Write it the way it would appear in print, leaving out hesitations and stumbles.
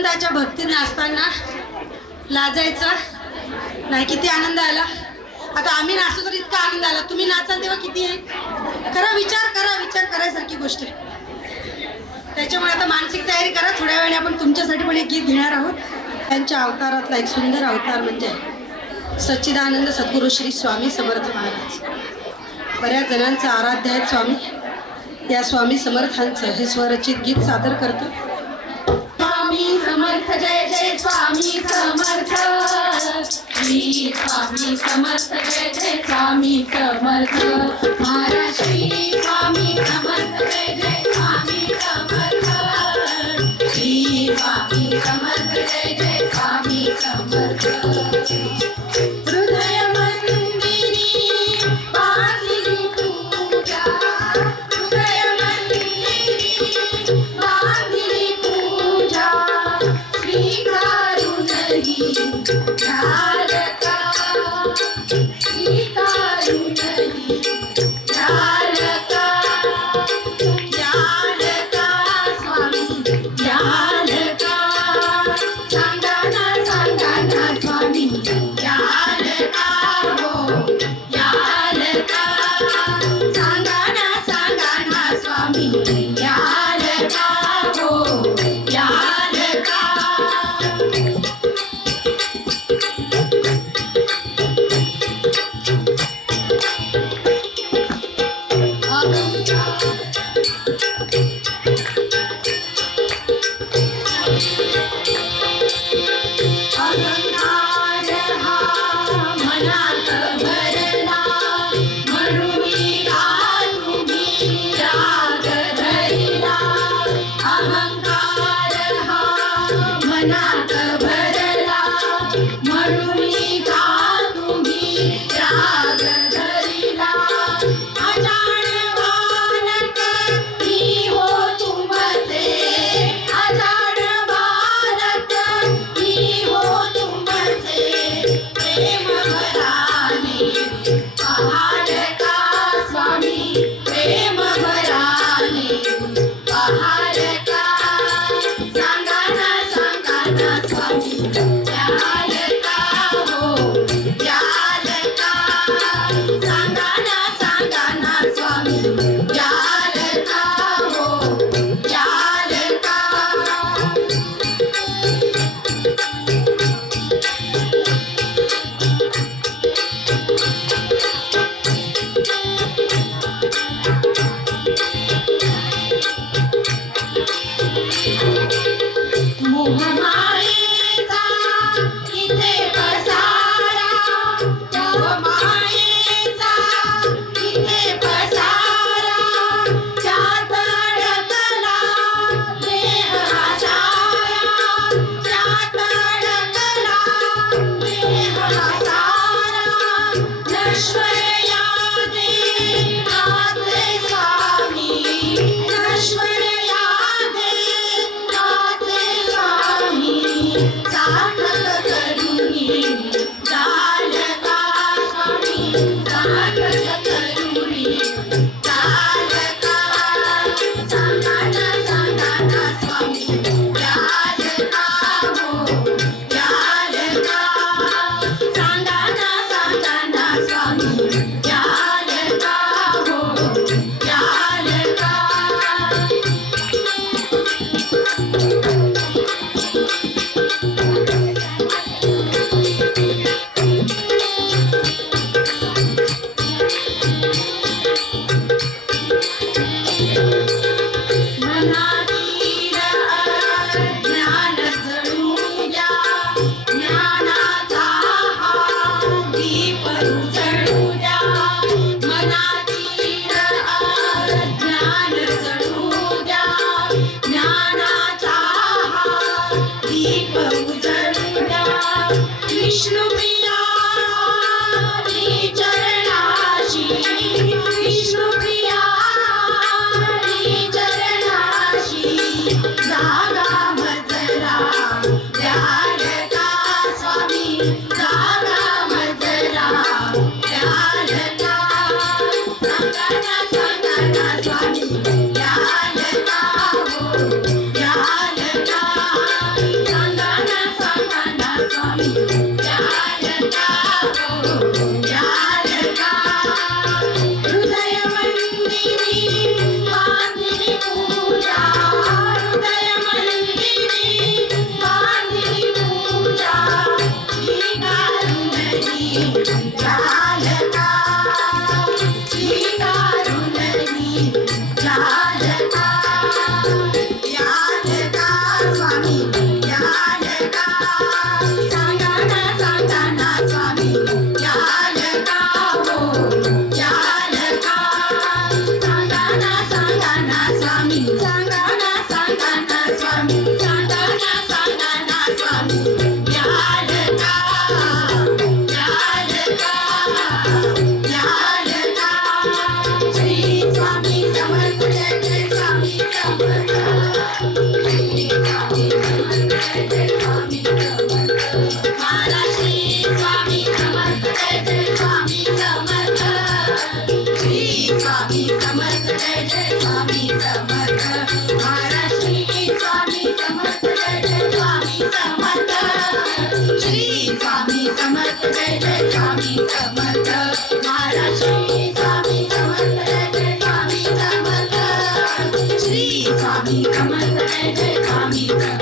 भगवंताच्या भक्तीने असताना लाजायचं नाही. किती आनंद आला. आता आम्ही नाचतो तर इतका आनंद आला, तुम्ही नाचाल तेव्हा किती आहे. करा विचार करायसारखी गोष्ट आहे. त्याच्यामुळे आता मानसिक तयारी करा. थोड्या वेळाने आपण तुमच्यासाठी पण एक गीत घेणार आहोत. त्यांच्या अवतारातला एक सुंदर अवतार म्हणजे सच्चिदानंद सद्गुरू श्री स्वामी समर्थ महाराज. बऱ्याच जणांचं आराध्य आहेत स्वामी. या स्वामी समर्थांचं हे स्वरचित गीत सादर करतो. स्वामी समर्थ जय जय स्वामी समर्थ, श्री स्वामी समर्थ जय जय स्वामी समर्थ, महाराज श्री स्वामी समर्थ जय जय स्वामी समर्थ, श्री स्वामी समर्थ जय जय स्वामी समर्थ. हृदय मंदिरी बांधली पूजा, हृदय मंदिरी बांधली पूजा, स्वीकारुनही ध्यालका, स्वीकारुनही ध्यालका, ध्यालका स्वामी ध्यालका, सांगा ना स्वामी ध्यालका हो ध्यालका, सांगा ना स्वामी ध्यालका हो ध्यालका. अहंकार हा मनात भरला, म्हणून का तुम्ही राग धरला. अहंकार हा मनात भरला, म्हणून का तुम्ही राग धरला. अजाण बालक मी हो तुमचे, अजाण बालक मी हो तुमचे, प्रेम भराने पहाडका स्वामी, प्रेम भराने पहाडका. सांगा ना स्वामी ध्यालका हो ध्यालका, सांगा ना स्वामी ध्यालका हो ध्यालका. मोहमायेचा इथे पसारा, मोहमायेचा इथे पसारा, त्यात अडकला देह हा सारा, त्यात अडकला देह हा सारा. नश्वर या देहाचे स्वामी, नश्वर या देहाचे स्वामी, सार्थक करुणी ध्यालका स्वामी, सार्थक करुणी ध्यालका. सांगा ना स्वामी ध्यालका हो ध्यालका, सांगा ना स्वामी ध्यालका हो ध्यालका. मनातील ज्ञान जळू द्या, ज्ञानाचा हा दीप उजळू द्या. मनातील ज्ञान जळू द्या, ज्ञानाचा हा दीप उजळू द्या. विष्णुप्रिया चरणाशी, विष्णुप्रिया चरणाशी, जागा मजला ध्यालका स्वामी, जागा मजला ध्यालका. सांगा ना स्वामी ध्यालका हो ध्यालका, स्वामी जालका हो जालका हृदय मंदिरी बांधली पूजा हृदय मंदिरी बांधली पूजा श्रीकारुणरी जालका श्रीकारुणरी जालका यालका स्वामी यालका सांगाना स्वामी यालका हो यालका सांगाना स्वामी सांगाना स्वामी सांगाना स्वामी यालका यालका यालका श्री स्वामी समर्थ जय जय स्वामी समर्थ श्री स्वामी समर्थ जय जय स्वामी समर्थ महाराज श्री स्वामी समर्थ जय जय स्वामी समर्थ श्री स्वामी समर्थ जय जय स्वामी समर्थ महाराज श्री स्वामी समर्थ जय जय स्वामी समर्थ श्री स्वामी समर्थ जय जय स्वामी समर्थ महाराज श्री स्वामी समर्थ जय जय स्वामी समर्थ श्री स्वामी समर्थ जय जय स्वामी समर्थ